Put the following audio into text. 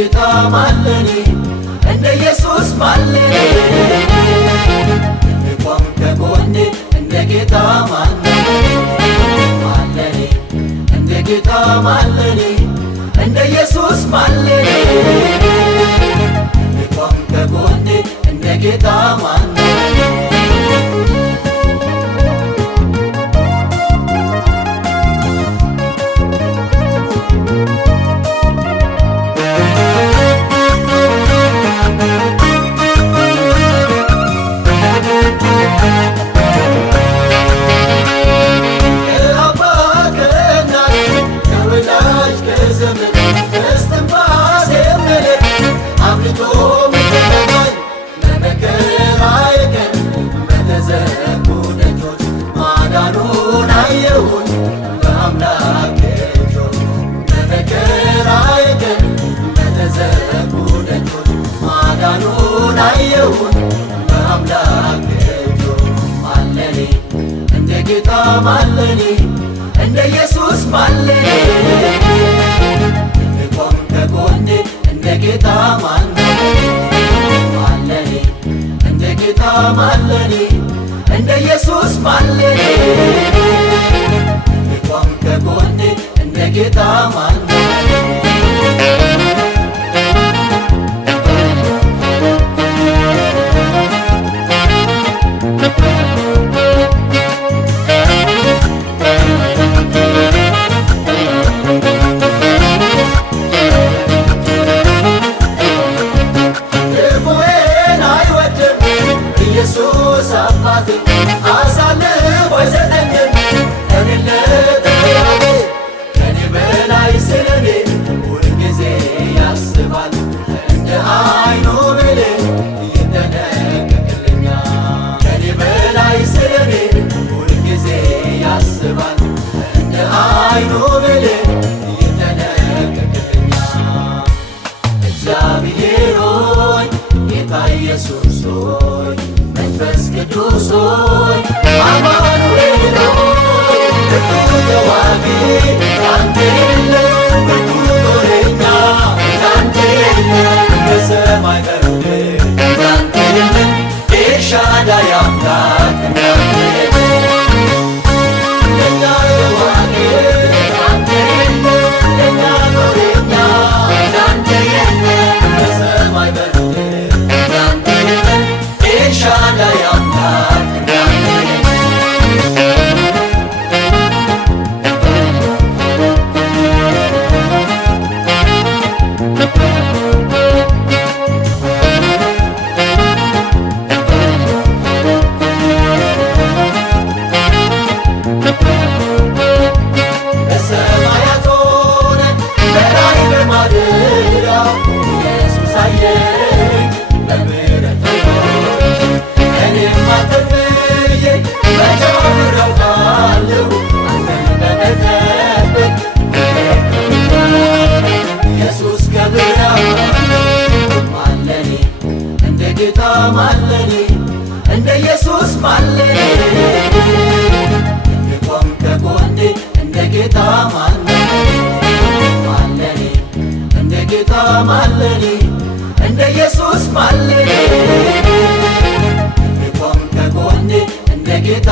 ጌታ ማለኔ እንደ ኢየሱስ ማለኔ እንኳን ከጎኔ እንደ ጌታ ማለኔ እንደ ጌታ ማለኔ እንደ ኢየሱስ ማለኔ እንኳን ከጎኔ እንደ ጌታ ማለኔ ጌታ ማለኔ እንደ ኢየሱስ ማለኔ እንኳን ከጎኔ እንደ ጌታ ማለኔ እንደ ጌታ ማለኔ እንደ ኢየሱስ ማለኔ እንኳን ከጎኔ እንደ ጌታ ማለኔ ኢየሱስ ሆይ መንፈስ ቅዱስ ሆይ አማኑኤል ሆይ ብርቱ ተዋጊ ካንተ የለም ብርቱ ጦረኛ ካንተ የለም በሰማይ በምድር ካንተ የለም ኤልሻዳይ አምላክ ካንተ የለም ለእኛ ተዋጊ ካንተ የለም ለእኛ ጦረኛ ካንተ የለም በሰማይ በምድር ኤልሻዳይ አምላክ በሰማያት ሆነን በላይ በማደሪያው ኢየሱስ አየኝ በምሕረቱ ኢየሱስ ከብራ ማለኔ እንደ ጌታ ማለኔ እንደ ኢየሱስ ማለኔ እንኳን ከጎኔ እንደ ጌታ ማለኔ እንደ ጌታ ማለኔ እንደ ኢየሱስ ማለኔ እንኳን ከጎኔ እንደ ጌታ